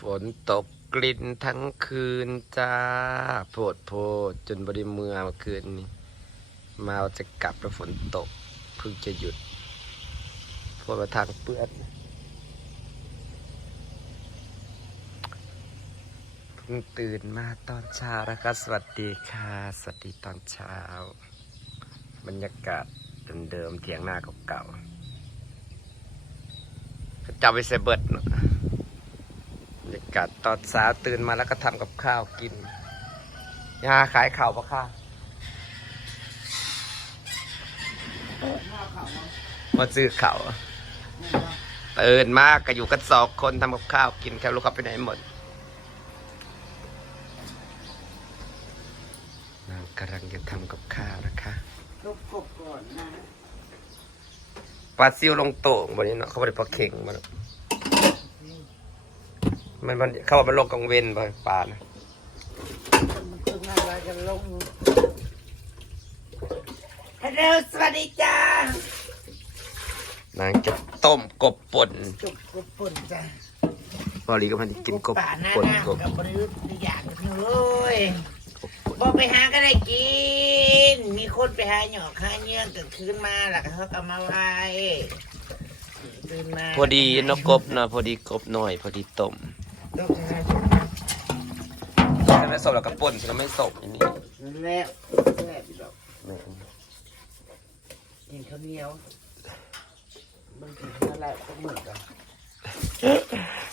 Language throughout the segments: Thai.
ฝนตกกลิ่นทั้งคืนจ้าโพดโพดจนบริเมือเมื่อคืนนี้ มาจะกลับแล้วฝนตกเพิ่งจะหยุดพวกมาทางเปื้อนเพิ่งตื่นมาตอนเช้านะครับสวัสดีค่ะ สวัสดีตอนเช้า บรรยากาศเดิมๆเถียงหน้าเก่าๆจะไปเซเบิร์ตเนอะากาศตอนเช้าตื่นมาแล้วก็ทำกับข้าวกินยาขายข่าวปะค่ะมาซื้อข่าวตื่นมากก็อยู่กันสองคนทำกับข้าวกินแค่ลูกเขาไปไหนหมดนางกำลังจะทำกับข้าวนะคะลูกกบก่อนนะปลาซิวลงโต่งบนนี้เนาะเขาไม่ได้ปลาเข่งมัน มันมันเขาบอกมันลงกังเวนไปปลานะมันคืออะไรกันลงฮัลโหลสวัสดีจ้านางจะต้มกบป่นกบกบปุ่นจ้าพอลีก็มันกินกบป่าหน้าป่นหน้ากบกับบริยุทธ์อยากกันเลยบป่นบอไปหาก็ได้กิน มีคนไปหาหยอกหาเยื่อเกิดขึ้นมาแล้วก็เขาก็มาไว้ตื่นมาพอดีนกกบนะพอดีกบหน่อย พอดีต้ม ต้องใช้ถ้าไม่สมแล้วก็ป่นถ้าไม่สมอันนี้แล้วแล้วพี่ดอกกินข้าวเหนียวมันกินข้าวแล้วก็เหมือนกัน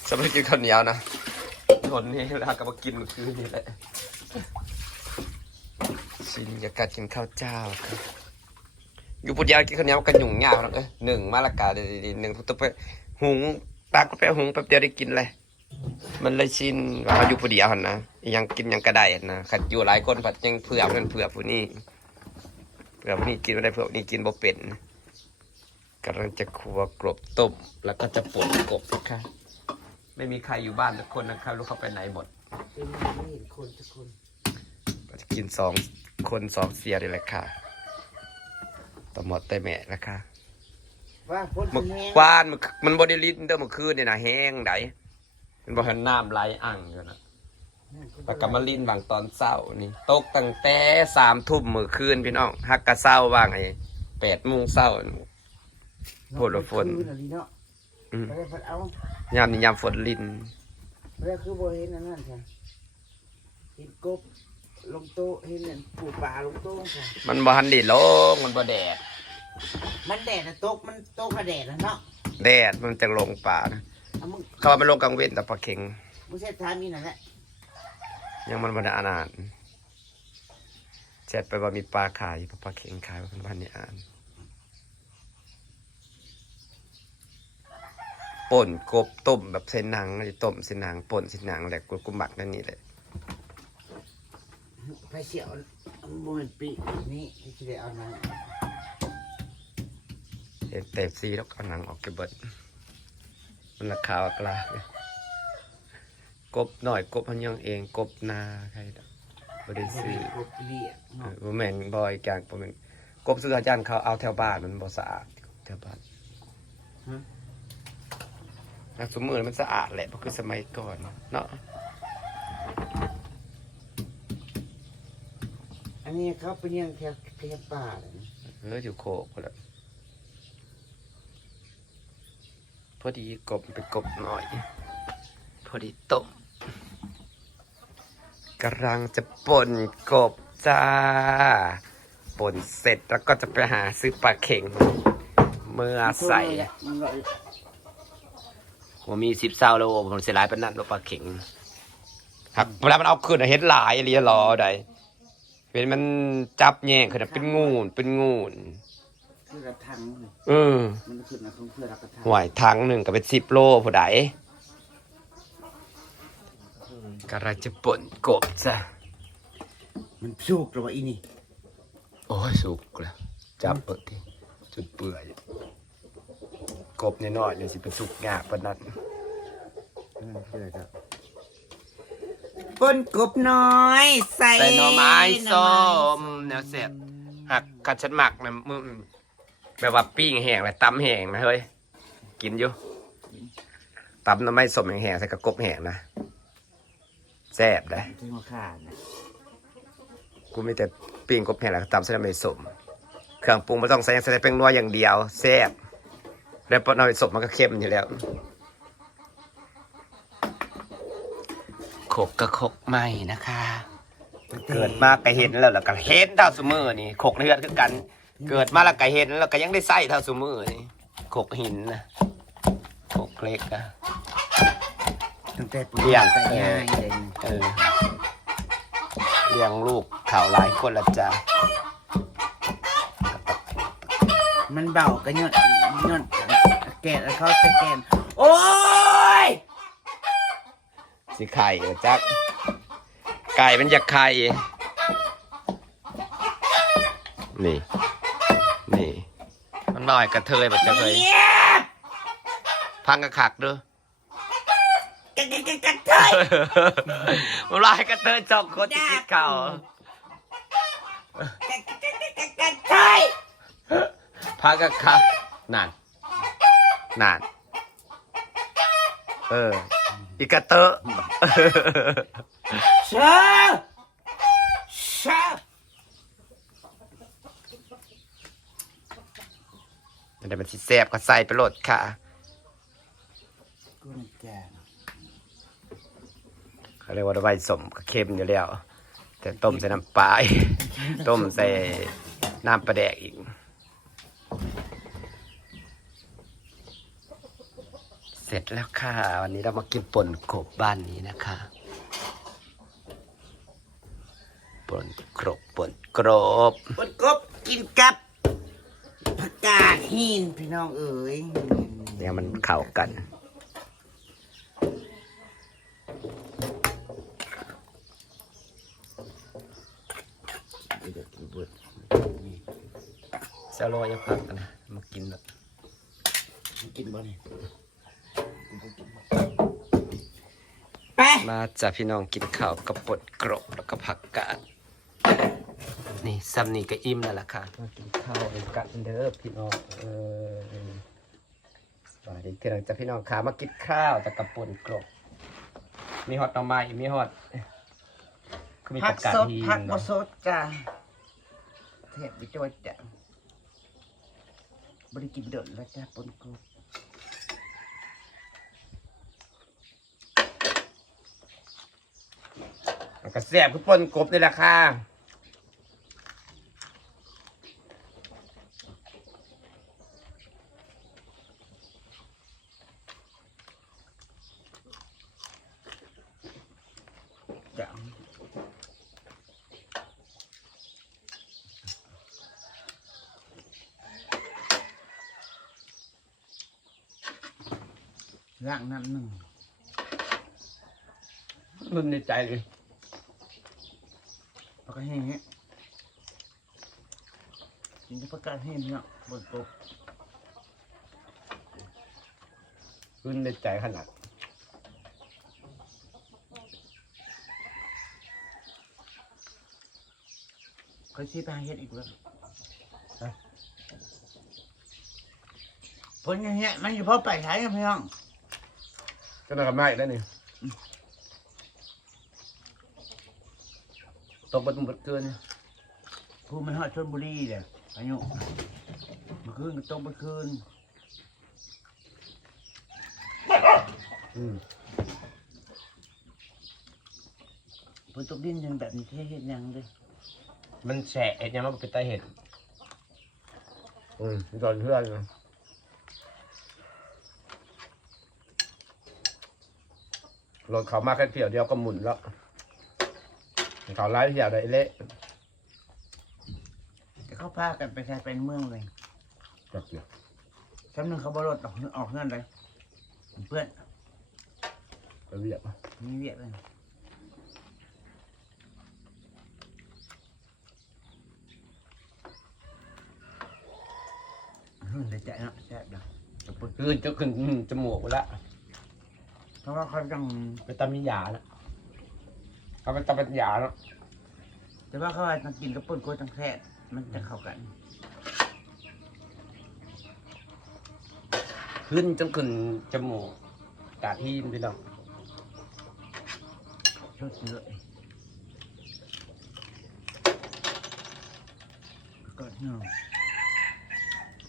สมัยกินข้าวเหนียวนะทนนี่แล้วก็มากินเมื่อคืนนี่แหละชินอยากการกินข้าวเจ้าครับอยู่ปุยากินข้าวเหนียวกันหยุ่งยากนะเอ้ยหนึ่งมาละกาเดีๆหนึ่งต้องไปหุงตักก็ไปหุงแป๊บเดียวได้กินเลย มันเลยชินว่าเราอยู่ผู้เดียวหั่นนะยังกินยังกระไดนะขัดอยู่หลายคนผัดยังเผื่อเพื่อนเผื่อผู้นี้เผื่อผู้นี้กินไม่ได้เผื่อผู้นี้กินบ่เป็นกำลังจะครัวกรบต้มแล้วก็จะป่นกบนะคะไม่มีใครอยู่บ้านทุกคนนะครับรู้เขาไปไหนหมดเป็นไม่เห็นคนสักคนก็จะกินสองคนสองเสียเลยแหละค่ะต่อหมดแต่แม่นะคะว่าคนเมื่อแห้งวานมันมันบไดิลินเด้อเมื่อคืนเนี่ยนะแห้งได มันบ่เห็นน้ำไหลอ่างอยู่นะแล้วก็มาลินบางตอนเศร้านี่ตกตั้งแต่สามทุ่มมื้อคืนพี่น้องฮักกะเศร้าว่างไอ้แปดโมงเศร้าโพดละฝนคืนอันนี้เนาะอืมไม่ได้พัดเอายามนี้ยามฝนลินไม่ได้คือบ่เห็นอันนั้นค่ะเห็นกบลงโต๊ะเห็นเนี่ยปูปลาลงโต๊ะค่ะมันบ่ทันไดีลงมันบ่แดด มันแดดนะโต๊ะมันโต๊ะกระแดดนะเนาะแดดมันจะลงป่านะ เอามึงเขาว่ามันลงกลางเว้นแต่ปลาเข็ง มึงเส้นทางนี้นั่นแหละยังมันบ่ได้อ่านอ่านแชทไปว่ามีปลาขายปลาเข็งขายว่ามันบ้านนี้อ่านป่นกบต้มแบบเส้นหนังนี่ต้มเส้นหนังป่นเส้นหนังแหละกูกูหมักนั่นนี่แหละไปเสียวมันเป็นปีนี้ที่จะได้เอานั้นเห็นเตปซีแล้วก็หนังออกเก็บเบิด มันราคาอักลาเลยกบหน่อยกบพันยังเอง กบนาใครดอกบ่ได้ซื้อกบเลียเอเนาะอบ่แม่นบ่อยกลางบ่แม่นกบซื้ออาจารย์เขาเอาแถวบ้านมันบ่สะอาดแถวบ้านนะสมมือมันสะอาดแหละเพราะคือสมัยก่อนเนาะอันนี้เขาเป็นยังแค่แค่ป่าเลยนะเอออยู่โคกพุ่นละพ อดีกบเป็นกบหน่อย พอดีต้มกำลังจะป่นกบจ้าป่นเสร็จแล้วก็จะไปหาซื้อปลาเข่งเมื่อใส่ผมมีสิบเศร้าแล้วผมเสียหลายเป็นนั่นปลาเข่งหักเวลามันเอาขึ้นเห็นหลายอะไรรอใดเป็นมันจับแย่งขึ้นเป็นงูนเป็นงูน คือกระทังเลยเออมันขึ้นมาของเพื่อนกระทังหวายทั้งหนึ่งก็เป็นสิบโลผู้ใดกำลังจะป่นกบจ้ะมันสุกหรือว่าอีนี่โอ้ยสุกแล้วจับเปิดทีจุดเปื่อยกบน้อยๆเนี่ยสิเป็นสุกงาปานนั้นปนกบน้อย ใส่ใส่หน่อไม้ส้มหแนน่อวเสียบหักกัดฉันหมักนะมึง แบบว่าปิ้งแห้งเลยตำแห้งนะเฮ้ย กินอยู่ตำน้ำไม้สมแห้งๆใส่กระกบแห้งนะแซ่บเลยที่หัวขาดนะกูมีแต่ปิ้งกบแห้งแล้วก็ตำใส่น้ำมันสมเครื่องปรุงไม่ต้องใส่ยังใส่แต่เป็นนัวอย่างเดียวแซ่บแล้วพอน้ำมันสมมันก็เค็มอยู่แล้วขกก็ขกใหม่นะคะ เกิดมาก็เห็นแล้วแล้วก็เห็นเท่าสมือนี่ขกเลือดคือกัน เกิดมาแล้วก็เห็นแล้วก็ยังได้ใส่เท่าสมือนี่ขกหินนะขกเล็กอะ ตั้งแต่ปุ๋เลี้ยงใส่ง่ายเลยเออเลี้ยงลูกข่าวหลายคนละจ้ะมันเบาก็ยอดยอดแกะแล้วเขาจะแกนโอ้ยสิไข่เหรอจัก ไก่มันอยากไข่นี่นี่ มันน้อยกระเทยแบบจะเคยเยียบพังกระขักเด้อกะกะกะกะเทยมันลายกระเทยจอกคนที่กินข้าวกะกะกะกะกะกะเทยพังกระขักนั่นนั่นเอออีกระเตอะเชื่อเชื่อ แต่มันสิแซ่บก็ใส่ไปโหลดค่ะกูแกงเขาเรียกว่าใบสมก็เค็มอยู่แล้ว แต่ต้มใส่น้ำปลาอีกต้มใส่น้ำปลาแดกอีกเสร็จแล้วค่ะ วันนี้เรามากินป่นกบบ้านนี้นะคะป่นกรบป่นกรบปนกบกินกับ ผักกาดหินพี่น้องเอ๋ยเนี่ยมันเข้ากันเดี๋ยวกินเบิดเซลโลยังพักกันนะมากินแบบกินบ่เนี่ยไปมาจากพี่น้องกินข้าวกับป่นกรบแล้วก็ผักกาด นี่ซัมนี่ก็อิ่มแล้วล่ะค่ะ มากินข้าวด้วยกันเด้อพี่น้องเออสวัสดีคือหลังจากพี่น้องขามากินข้าวแต่กับป่นกรบมีฮอตหน่อไม้มีฮอตมีผัผักกกาดสดหินผักบ่สดจ้ะเทปไปจวดจ้ะบริกินเดินแล้วจ้ะปนกบมันก็แซ่บคือป่นกบนี่แหละค่ะ จ้ะร่างน้ำหนึ่ง รุ่น ในใจเลยแล้วก็แห้งเงี้ยกินจะประกาศแห้งเนาะบนโต๊ะรุ่นในใจขนาดก็ชี้ไปหาเฮ็ดอีกแล้วผลอย่างเงี้ยมันอยู่เพราะไปใช้กันพี่น้องก็น่ากับไม้แล้วนี่ ตกบนบดเกินกูมันฮอดชนบุรีเลยอายุเมื่อคืนก็ตกเมื่อคืนอืมฝนตกดินยังแบบนี้เฮ็ดหยังเลยมันแฉะเห็ดยังมันเป็นตาเห็ดอืมตอนเพื่อนนะรถเขามาแค่เที่ยวเดียวก็หมุนแล้ว เขาไล่เที่ยวได้เละจะเข้าพากันไปใช้เป็นเมืองเลยจับเดียวชั้นหนึ่งเขาบรถออกออกเงินเลยเพื่อนไปเวียบมีเวียดเลยอืมเดี๋ยวจะเนาะแซ่บเนาะจะปุ๊บคือจะขึ้นจมูกไปละเพราะว่าเขาต้องไปตามมียาแล้ว เขาไปตามเป็นยาแล้วแต่ว่าเขาว่าต้องกินกับปุ่นกล้วยต้องแซ่บมันจะเข้ากัน ขึ้นจนขึ้นจมูกกาดที่พี่น้องชดเลยก็เนาะ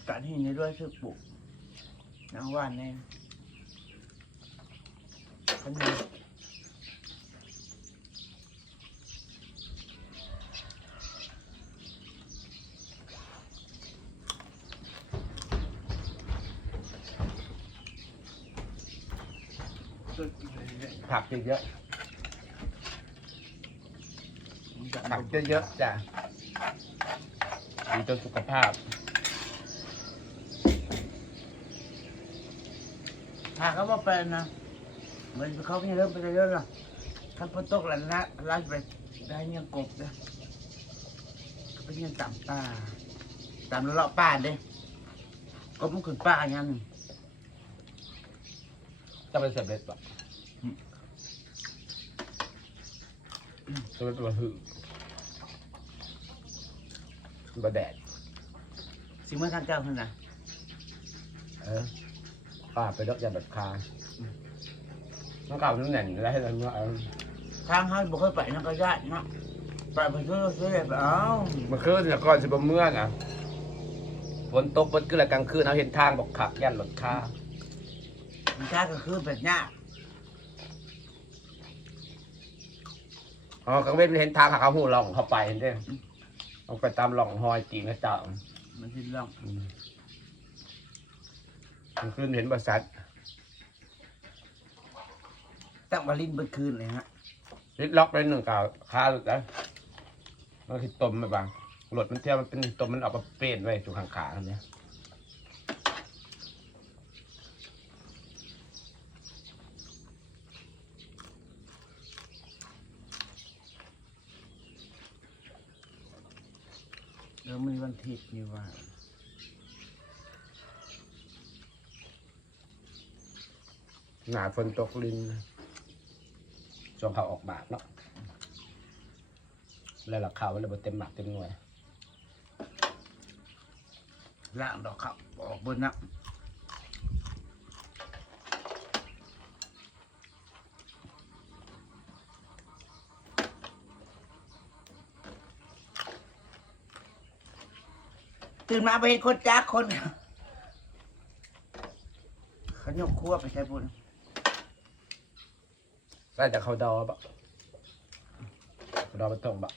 การที่นี่ด้วยชื่อปุกนางว่านเนี่ยขนม ผักเยอะมันจะๆผักเยอะๆจ้ะดีต่อสุขภาพถ้าเขาว่าเป็นนะเหมือนเขาไม่เริ่มไปเรื่อยๆหรอกถ้าพอตกหลังละร้านไปได้เนี่ยกบนะก็เป็นเนี่ยต่ำป่าต่ำเลาะป่าเด้ก็มันขึ้นป่าอย่างนั้นจะเป็นเสร็จเด็ดปะ จะเป็นตัวหือบะแดดสิ่งเมื่อข้างเจ้าขึ้นนะเออป้าไปดอกยาแบบคาน้องเก่าน้ำแหน่งแล้วให้เราเมื่อเอาทางเขาบอกให้ไปนั่นก็ยากเนาะไปไปซื้อซื้อไปเอาเมื่อคืนแล้วก่อนจะบ่เมื่อนะฝนตกเบิดขึ้นแล้วกลางคืนเอาเห็นทางบอกขับยันรถคามันช้าก็คือแบบยาก อ๋อกลางเว้นเห็นทางเขาหูหล่องเข้าไปเห็นเด้เอาไปตามหล่องหอยตีนกระเจ้ามันสิลองอืมกลางคืนเห็นบริษัทตั้งวาลินเบิดคืนเลยฮะลิดล็อกเลยหนึ่งกาวคาหลุดแล้วมันคือตมไปบางหลดมันเที่ยวมันเป็นตมมันเออกมาเปลี่ยนไว้อยู่ข้างขาอันเนี้ย แล้วมีวันทิศนี่ว่าหนาฝนตกลินช่วงเขาออกบาทเนาะแล้วหลักข่าวมันเลยบ่เต็มหมักเต็มหน่วยล่างดอกเขาออกบนนะ ตื่นมาไปเห็นคนจ้าคนขยกคั่วไปใช้บุญได้จากเขาดอปะเขาดอมันตรงปะ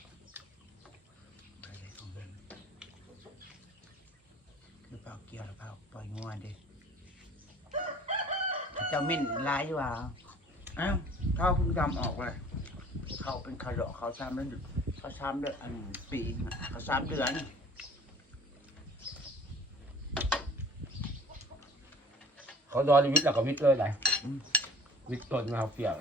หรือเปล่าเกี่ยวหรือเปล่าปล่อยงัวดิเจ้ามิ่นร้ายอยู่ว่าอ้าวเขาเพิ่งจำออกเลยเขาเป็นขาวเขาซ้ำเดือนเขาซ้ำเดือนอันปีน่ะเขาซ้ำเดือน เขาดอชีวิตแล้วก็วิทย์เลยไหนวิทย์ต้นมาเขาเปียก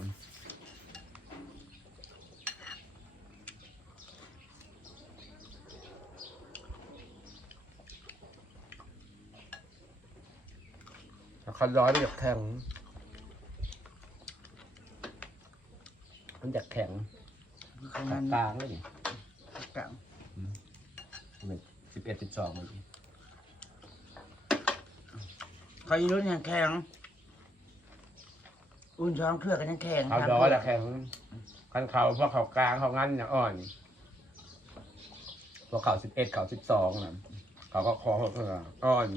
เขาร้อยมันอยากแข็ง มันอยากแข็งเขากนั้นลางเลยนี่กลางมันสิบเอ็ดสิบสองมัน เขาอยู่รุ่นยังแข็ง อุ่นช้องเครือกันยังแข็งเขาร้อยแล้วแข็งคันเขาพวกเขากลางเขางั้นอย่างอ่อน พวกเขาสิบเอ็ดเขาสิบสองนะเขาก็คอเขาอ่อน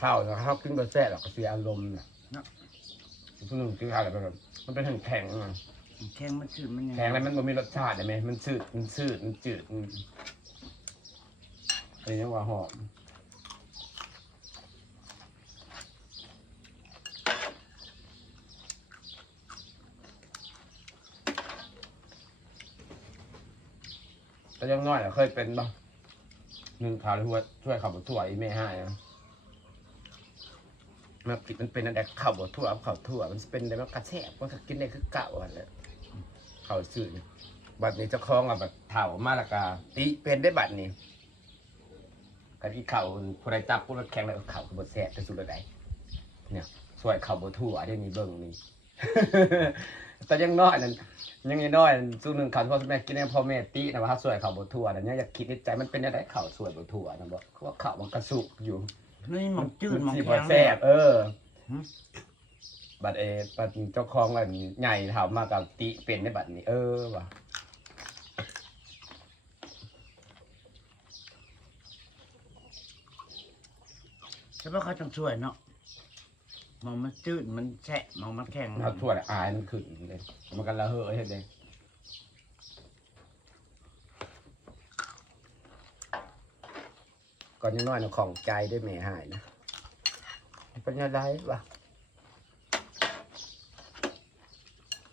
ข้าวแล้วข้าวกินกระแซ่หรอกก็เสียอารมณ์นะพวกนึงกินข้าวแล้วแบบมันเป็นแข็งแข็งๆอะ แข็งมันชืดมันยังแข็งแล้วมันบ่มีรสชาติได้ไหมมันชืดมันชืดมันจืดอืมอันนี้ยว่าหอมแต่ยังน้อยอะเคยเป็นบ้างหนึ่งข่าวที่ว่าช่วยขับบถั่วอีแม่ให้อะมันปิดมันเป็นอันแดกข่าวบถั่วข่าวถั่วมันเป็นอะไรมันกระแทกมันกินได้คือเก่าอันเลย ข่าวสื่อบัดนี้เจะคล้าของอะแบบเถ่ามาละกาตีเป็นได้บัดนี้กันที่เข่าผู้ใดจับผู้รถแข็งแล้วเข่าคือบทแสบจะสุดเลยเนี่ยสวยเข่าบถั่วได้มีเบิ่งนี่ แต่ยังน้อยนั่นยังน้อยนั่นสู้หนึ่งข้าวพ่อแม่กินให้พ่อแม่ตีนะว่าเขาสวยข้าวบดถั่วนั่นเนี่ยอยากคิดในใจมันเป็นอะไรข้าวสวยบดถั่วนะบอกเขาว่าข้าวมันกระสุกอยู่นี่หมองจืดหมองสิแข็งแซ่บเออหึ บัดเอบัดเจ้าของแบบใหญ่ถามมากับติเป็นในบัดนี้ เออว่ะใช่ปะเขาจังช่วยเนาะหมองมันจืดมันแฉะหมองมันแข็งถ้าถั่วเนี่ยอายมันขึ้นเลยมันกันละเหยเห็นเลยก่อนยังน้อยนะของใจด้วยแม่หายนะเป็นยังไงวะ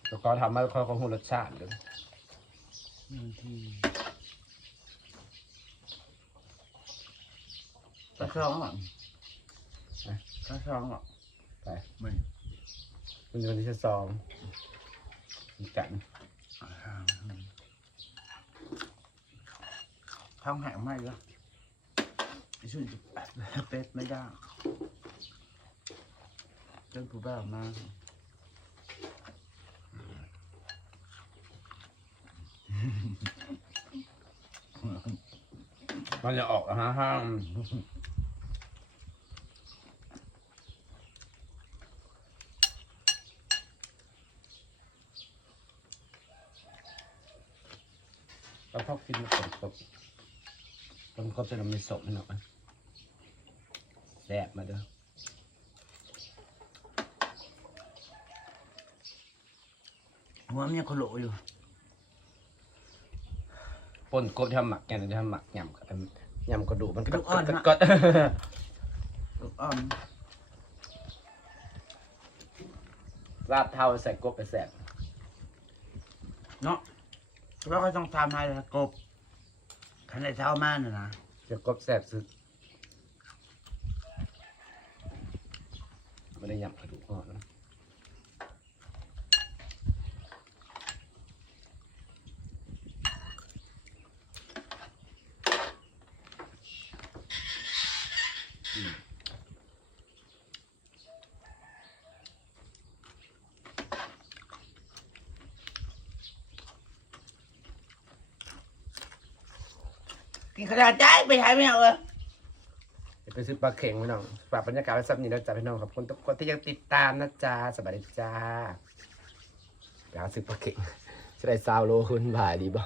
แล้วก็ทำมาค่อยๆหูรสชาติเลยบางทีกระซองอะกระซองอะไปไม่มันจะเป็นที่ซองกันท้องแห้งไม่ละช่วยเป็ดไม่ได้เจ้าผู้บ่าวมา มันจะออกห้าห้างแล้วพอกินมันตกตกมันก็จะมีสมหน่อยแซ่บมาด้อหัวมันยังโคโลอยู่ ปนกบที่ทำหมักแกนที่ทำหมักยำกับยำกระดูกมันกระดูกอ่อนก็นะ ก็ลูกอ่อนลาบเท่าใส่กบไปแซ่บเนาะแล้วก็ต้องทำให้ละกบขันในเช้ามาน่ะนะจะกบแซ่บสุดไม่ได้ยำกระดูก กินขนาดใจไปหายไม่เอาเออเดี๋ยวไปซื้อปลาเข่งพี่น้องฝากบรรยากาศไว้สักนิดนะจ๊ะพี่น้องขอบคุณทุกคนที่ยังติดตามนะจ๊ะสวัสดีจ้าอยากซื้อปลาเข่งจะได้ซาวโลคุณบ่ายดีบ่